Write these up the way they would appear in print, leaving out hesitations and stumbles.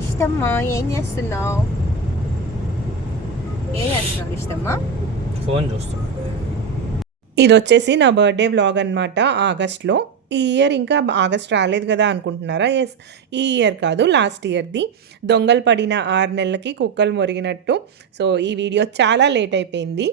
ఇష్టమ్మా ఏం చేస్తున్నావు? ఇష్టమ్మా? ఫోన్ చూస్తున్నా. ఇది వచ్చేసి నా బర్త్డే వ్లాగ్ అనమాట ఆగస్ట్లో. ఈ ఇయర్ ఇంకా ఆగస్ట్ రాలేదు కదా అనుకుంటున్నారా? ఎస్, ఈ ఇయర్ కాదు, లాస్ట్ ఇయర్ది. దొంగలు పడిన 6 నెలలకి కుక్కలు మొరిగినట్టు. సో ఈ వీడియో చాలా లేట్ అయిపోయింది.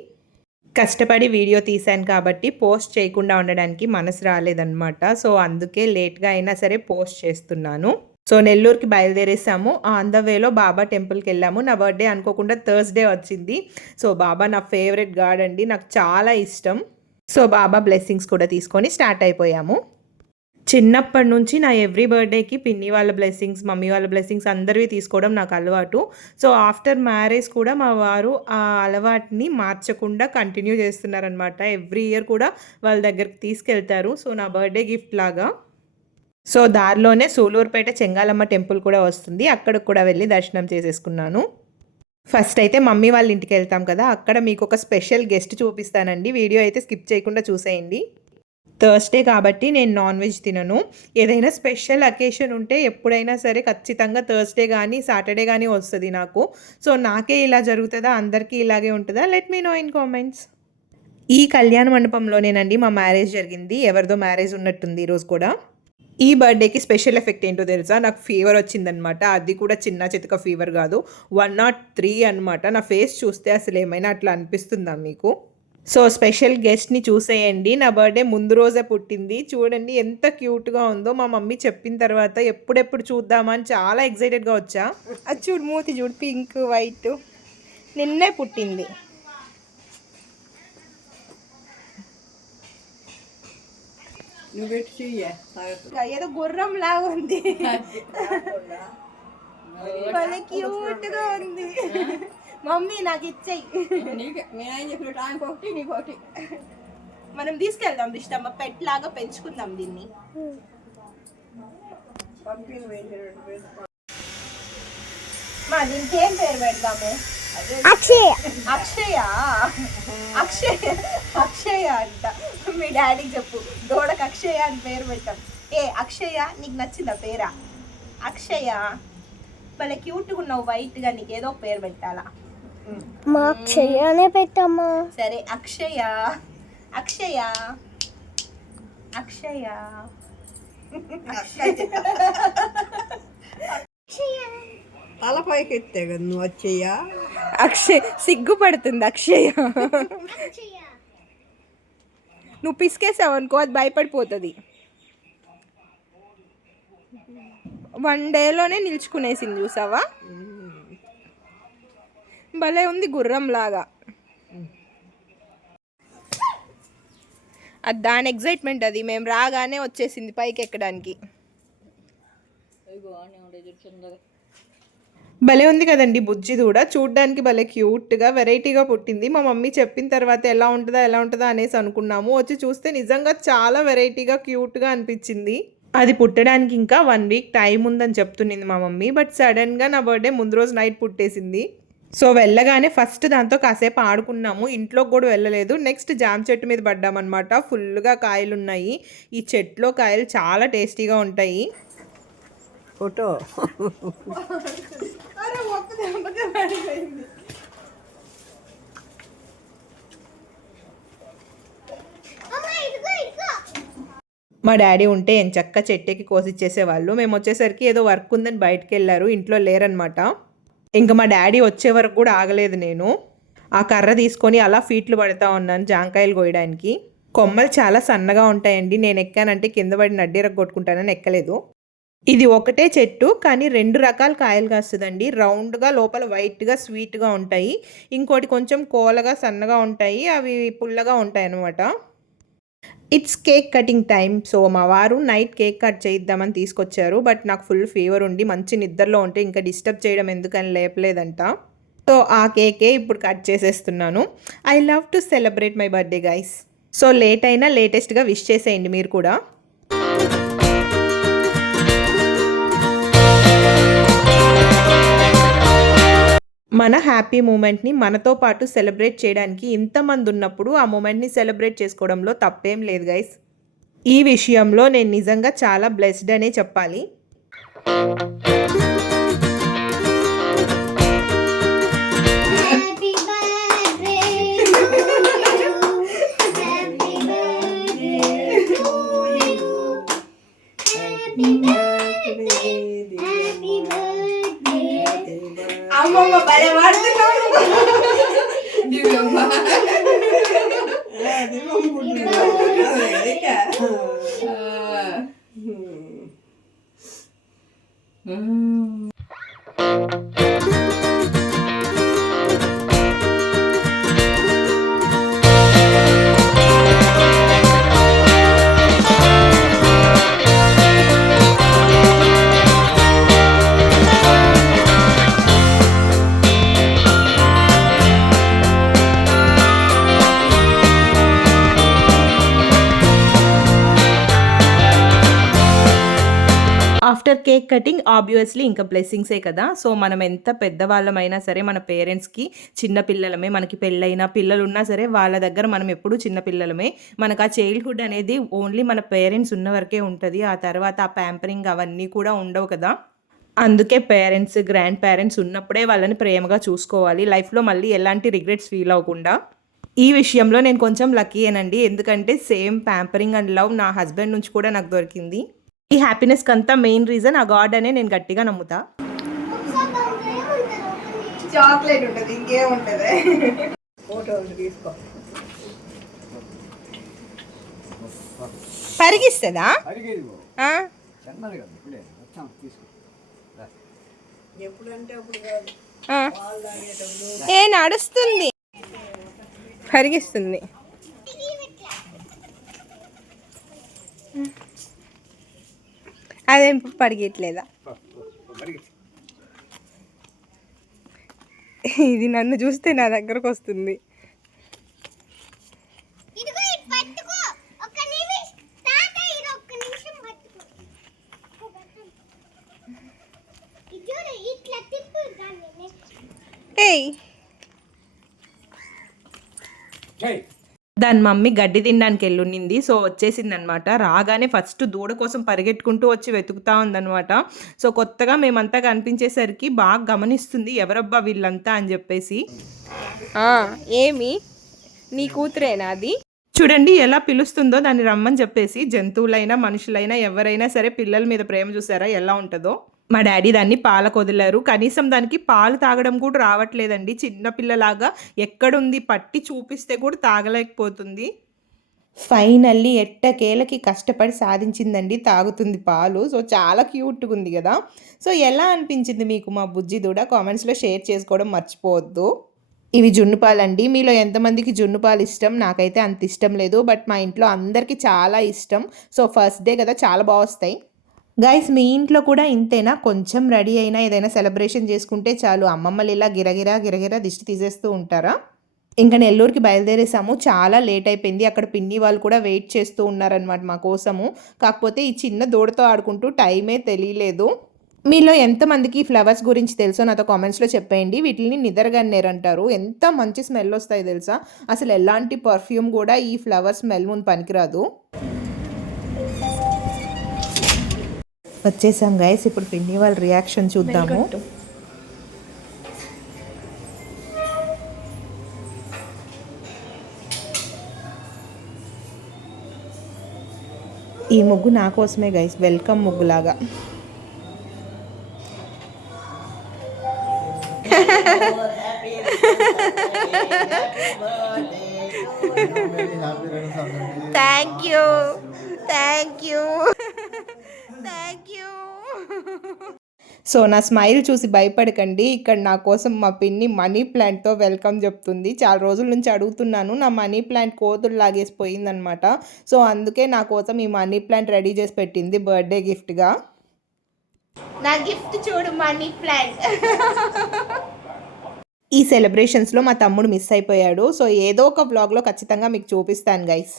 కష్టపడి వీడియో తీశాను కాబట్టి పోస్ట్ చేయకుండా ఉండడానికి మనసు రాలేదన్నమాట. సో అందుకే లేట్గా అయినా సరే పోస్ట్ చేస్తున్నాను. సో నెల్లూరుకి బయలుదేరేసాము. ఆన్ ద వేలో బాబా టెంపుల్కి వెళ్ళాము. నా బర్త్డే అనుకోకుండా థర్స్డే వచ్చింది. సో బాబా నా ఫేవరెట్ గాడ్ అండి, నాకు చాలా ఇష్టం. సో బాబా బ్లెస్సింగ్స్ కూడా తీసుకొని స్టార్ట్ అయిపోయాము. చిన్నప్పటి నుంచి నా ఎవ్రీ బర్త్డేకి పిన్ని వాళ్ళ బ్లెస్సింగ్స్, మమ్మీ వాళ్ళ బ్లెస్సింగ్స్ అందరివి తీసుకోవడం నాకు అలవాటు. సో ఆఫ్టర్ మ్యారేజ్ కూడా మా వారు ఆ అలవాటుని మార్చకుండా కంటిన్యూ చేస్తున్నారనమాట. ఎవ్రీ ఇయర్ కూడా వాళ్ళ దగ్గరికి తీసుకెళ్తారు. సో నా బర్త్డే గిఫ్ట్ లాగా. సో దారిలోనే సూలూరుపేట చెంగాలమ్మ టెంపుల్ కూడా వస్తుంది, అక్కడికి కూడా వెళ్ళి దర్శనం చేసేసుకున్నాను. ఫస్ట్ అయితే మమ్మీ వాళ్ళ ఇంటికి వెళ్తాం కదా, అక్కడ మీకు ఒక స్పెషల్ గెస్ట్ చూపిస్తానండి. వీడియో అయితే స్కిప్ చేయకుండా చూసేయండి. థర్స్డే కాబట్టి నేను నాన్ వెజ్ తినను. ఏదైనా స్పెషల్ అకేషన్ ఉంటే ఎప్పుడైనా సరే ఖచ్చితంగా థర్స్డే కానీ సాటర్డే కానీ వస్తుంది నాకు. సో నాకే ఇలా జరుగుతుందా, అందరికీ ఇలాగే ఉంటుందా? Let me know in comments. ఈ కళ్యాణ మండపంలోనేనండి మా మ్యారేజ్ జరిగింది. ఎవరిదో మ్యారేజ్ ఉన్నట్టుంది ఈరోజు కూడా. ఈ బర్త్డేకి స్పెషల్ ఎఫెక్ట్ ఏంటో తెలుసా? నాకు ఫీవర్ వచ్చిందనమాట. అది కూడా చిన్న చితక ఫీవర్ కాదు, 103 అనమాట. నా ఫేస్ చూస్తే అసలు ఏమైనా అట్లా అనిపిస్తుందా మీకు? సో స్పెషల్ గెస్ట్ని చూసేయండి. నా బర్త్డే ముందు రోజే పుట్టింది. చూడండి ఎంత క్యూట్గా ఉందో. మా మమ్మీ చెప్పిన తర్వాత ఎప్పుడెప్పుడు చూద్దామని చాలా ఎక్సైటెడ్గా వచ్చా. అది చూడు, మూతి చూడు, పింక్ వైట్. నిన్నే పుట్టింది. ఏదో గుర్రం లాగా ఉంది, భలే క్యూట్గా ఉంది. మమ్మీ నాకు ఇచ్చేయి. మనం తీసుకెళ్దాం ఇష్టమ్మ, పెట్ లాగా పెంచుకుందాం దీన్ని. మా దీనికి ఏం పేరు పెడదాము? అక్షయ. అక్షయ అక్షయ అక్షయ అంట. మీ డాడీకి చెప్పు, దూడకు అక్షయ అని పేరు పెట్టాం. ఏ అక్షయ, నీకు నచ్చిందా పేరా? అక్షయ భలే క్యూట్గా ఉన్నావు, వైట్గా. నీకు ఏదో పేరు పెట్టాలా? మా అక్షయనే పెట్టమ్మా. సరే అక్షయ. అక్షయ అక్షయ తలపైకి ఎత్తే కదా నువ్వు వచ్చేయ. అక్షయ్ సిగ్గుపడుతుంది. అక్షయ నువ్వు పిసికేసావు అనుకో, అది భయపడిపోతుంది. 1 డేలోనే నిల్చుకునేసింది, చూసావా? భలే ఉంది, గుర్రం లాగా. అది దాని ఎగ్జైట్మెంట్. అది మేము రాగానే వచ్చేసింది పైకి ఎక్కడానికి. భలే ఉంది కదండి బుజ్జి దూడ, చూడ్డానికి భలే క్యూట్గా వెరైటీగా పుట్టింది. మా మమ్మీ చెప్పిన తర్వాత ఎలా ఉంటుందా అనేసి అనుకున్నాము. వచ్చి చూస్తే నిజంగా చాలా వెరైటీగా క్యూట్గా అనిపించింది. అది పుట్టడానికి ఇంకా 1 వీక్ టైం ఉందని చెప్తున్నింది మా మమ్మీ. బట్ సడన్గా నా బర్త్డే ముందు రోజు నైట్ పుట్టేసింది. సో వెళ్ళగానే ఫస్ట్ దాంతో కాసేపు ఆడుకున్నాము, ఇంట్లోకి కూడా వెళ్ళలేదు. నెక్స్ట్ జామ చెట్టు మీద పడ్డామన్నమాట. ఫుల్గా కాయలు ఉన్నాయి. ఈ చెట్లో కాయలు చాలా టేస్టీగా ఉంటాయి. ఫోటో మా డాడీ ఉంటే ఎంచక్క చెట్టుకి కోసిచ్చేసేవాళ్ళు. మేము వచ్చేసరికి ఏదో వర్క్ ఉందని బయటకు వెళ్ళారు, ఇంట్లో లేరనమాట. ఇంకా మా డాడీ వచ్చే వరకు కూడా ఆగలేదు. నేను ఆ కర్ర తీసుకొని అలా ఫీట్లు పడతా ఉన్నాను జాంకాయలు కోయడానికి. కొమ్మలు చాలా సన్నగా ఉంటాయండి. నేను ఎక్కానంటే కింద పడి నడ్డీరకు కొట్టుకుంటానని ఎక్కలేదు. ఇది ఒకటే చెట్టు కానీ 2 రకాల కాయలు కాస్తుందండి. రౌండ్గా లోపల వైట్గా స్వీట్గా ఉంటాయి. ఇంకోటి కొంచెం కోలగా సన్నగా ఉంటాయి, అవి పుల్లగా ఉంటాయి అన్నమాట. It's cake cutting time. So మా వారు నైట్ కేక్ కట్ చేయిద్దామని తీసుకొచ్చారు. బట్ నాకు ఫుల్ ఫీవర్ ఉండి మంచి నిద్రలో ఉంటే ఇంకా డిస్టర్బ్ చేయడం ఎందుకని లేపలేదంట. సో ఆ కేకే ఇప్పుడు కట్ చేసేస్తున్నాను. I love to celebrate my birthday guys. So late అయినా లేటెస్ట్గా విష్ చేసేయండి మీరు కూడా. మన హ్యాపీ మూమెంట్ని మనతో పాటు సెలబ్రేట్ చేయడానికి ఇంతమంది ఉన్నప్పుడు ఆ మూమెంట్ని సెలబ్రేట్ చేసుకోవడంలో తప్పేం లేదు గైస్. ఈ విషయంలో నేను నిజంగా చాలా బ్లెస్డ్ అనే చెప్పాలి. అమ్మమ్మ భలే వాడుతున్నావు. ఆఫ్టర్ కేక్ కటింగ్ ఆబ్వియస్లీ ఇంకా బ్లెస్సింగ్సే కదా. సో మనం ఎంత పెద్దవాళ్ళమైనా సరే మన పేరెంట్స్కి చిన్న పిల్లలమే. మనకి పెళ్ళైన పిల్లలు ఉన్నా సరే వాళ్ళ దగ్గర మనం ఎప్పుడూ చిన్న పిల్లలమే. మనకు ఆ చైల్డ్హుడ్ అనేది ఓన్లీ మన పేరెంట్స్ ఉన్న వరకే ఉంటుంది. ఆ తర్వాత ఆ ప్యాంపరింగ్ అవన్నీ కూడా ఉండవు కదా. అందుకే పేరెంట్స్ గ్రాండ్ పేరెంట్స్ ఉన్నప్పుడే వాళ్ళని ప్రేమగా చూసుకోవాలి, లైఫ్లో మళ్ళీ ఎలాంటి రిగ్రెట్స్ ఫీల్ అవ్వకుండా. ఈ విషయంలో నేను కొంచెం లక్కీయేనండి, ఎందుకంటే సేమ్ ప్యాంపరింగ్ అండ్ లవ్ నా హస్బెండ్ నుంచి కూడా నాకు దొరికింది. ఈ హ్యాపీనెస్కి అంతా మెయిన్ రీజన్ ఆ గాడ్ అనే నేను గట్టిగా నమ్ముతా. చాక్లెట్ ఉంటుంది, ఇంకేముంటుంది. ఫోటోలు తీసుకో. పరిగిస్తుందా? ఎప్పుడంటే అప్పుడు కాదు, ఏ నడుస్తుంది, పరిగిస్తుంది. అదేం పరిగెట్లేదా? ఇది నన్ను చూస్తే నా దగ్గరకు వస్తుంది. ఏయ్, దాని మమ్మీ గడ్డి తినడానికి వెళ్ళునింది. సో వచ్చేసింది అనమాట. రాగానే ఫస్ట్ దూడ కోసం పరిగెట్టుకుంటూ వచ్చి వెతుకుతా ఉందనమాట. సో కొత్తగా మేమంతా కనిపించేసరికి బాగా గమనిస్తుంది, ఎవరబ్బా వీళ్ళంతా అని చెప్పేసి. ఏమి నీ కూతురేనా అది? చూడండి ఎలా పిలుస్తుందో దాన్ని రమ్మని చెప్పేసి. జంతువులైనా మనుషులైనా ఎవరైనా సరే పిల్లల మీద ప్రేమ చూసారా ఎలా ఉంటుందో. మా డాడీ దాన్ని పాలకు వదిలారు, కనీసం దానికి పాలు తాగడం కూడా రావట్లేదండి. చిన్నపిల్లలాగా ఎక్కడుంది పట్టి చూపిస్తే కూడా తాగలేకపోతుంది. ఫైనల్లీ ఎట్టకేలకి కష్టపడి సాధించిందండి, తాగుతుంది పాలు. సో చాలా క్యూట్గా ఉంది కదా. సో ఎలా అనిపించింది మీకు మా బుజ్జి దూడ? కామెంట్స్లో షేర్ చేసుకోవడం మర్చిపోవద్దు. ఇవి జున్ను పాలండి. మీలో ఎంతమందికి జున్ను పాలు ఇష్టం? నాకైతే అంత ఇష్టం లేదు, బట్ మా ఇంట్లో అందరికీ చాలా ఇష్టం. సో ఫస్ట్ డే కదా, చాలా బాగా వస్తాయి. గైస్ మీ ఇంట్లో కూడా ఇంతేనా? కొంచెం రెడీ అయినా ఏదైనా సెలబ్రేషన్ చేసుకుంటే చాలు అమ్మమ్మలు ఇలా గిరగిరా దిష్టి తీసేస్తూ ఉంటారా? ఇంకా నెల్లూరుకి బయలుదేరేసాము. చాలా లేట్ అయిపోయింది. అక్కడ పిన్ని వాళ్ళు కూడా వెయిట్ చేస్తూ ఉన్నారనమాట మా కోసము. కాకపోతే ఈ చిన్న దూడతో ఆడుకుంటూ టైమే తెలియలేదు. మీలో ఎంతమందికి ఫ్లవర్స్ గురించి తెలుసో నాతో కామెంట్స్లో చెప్పేయండి. వీటిని నిదరగన్నేరు అంటారు. ఎంత మంచి స్మెల్ వస్తాయి తెలుసా? అసలు ఎలాంటి పర్ఫ్యూమ్ కూడా ఈ ఫ్లవర్ స్మెల్ ముందు పనికిరాదు. వచ్చేసాం గైస్. ఇప్పుడు పిన్ని వాళ్ళ రియాక్షన్ చూద్దాము. ఈ ముగ్గు నా కోసమే గైస్, వెల్కమ్ ముగ్గులాగా. Thank you. సో నా స్మైల్ చూసి భయపడకండి. ఇక్కడ నా కోసం మా పిన్ని మనీ ప్లాంట్తో వెల్కమ్ చెప్తుంది. చాలా రోజుల నుంచి అడుగుతున్నాను. నా మనీ ప్లాంట్ కోతులు లాగేసిపోయిందనమాట. సో అందుకే నా కోసం ఈ మనీ ప్లాంట్ రెడీ చేసి పెట్టింది బర్త్డే గిఫ్ట్గా. నా గిఫ్ట్ చూడు, మనీ ప్లాంట్. ఈ సెలబ్రేషన్స్లో మా తమ్ముడు మిస్ అయిపోయాడు. సో ఏదో ఒక వ్లాగ్లో ఖచ్చితంగా మీకు చూపిస్తాను గైస్.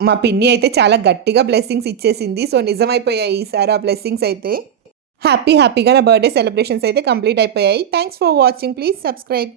మా పిన్ని అయితే చాలా గట్టిగా బ్లెస్సింగ్స్ ఇచ్చేసింది. సో నిజమైపోయాయి ఈసారి ఆ బ్లెస్సింగ్స్ అయితే. హ్యాపీగా నా బర్త్డే సెలబ్రేషన్స్ అయితే కంప్లీట్ అయిపోయాయి. Thanks for watching. Please subscribe.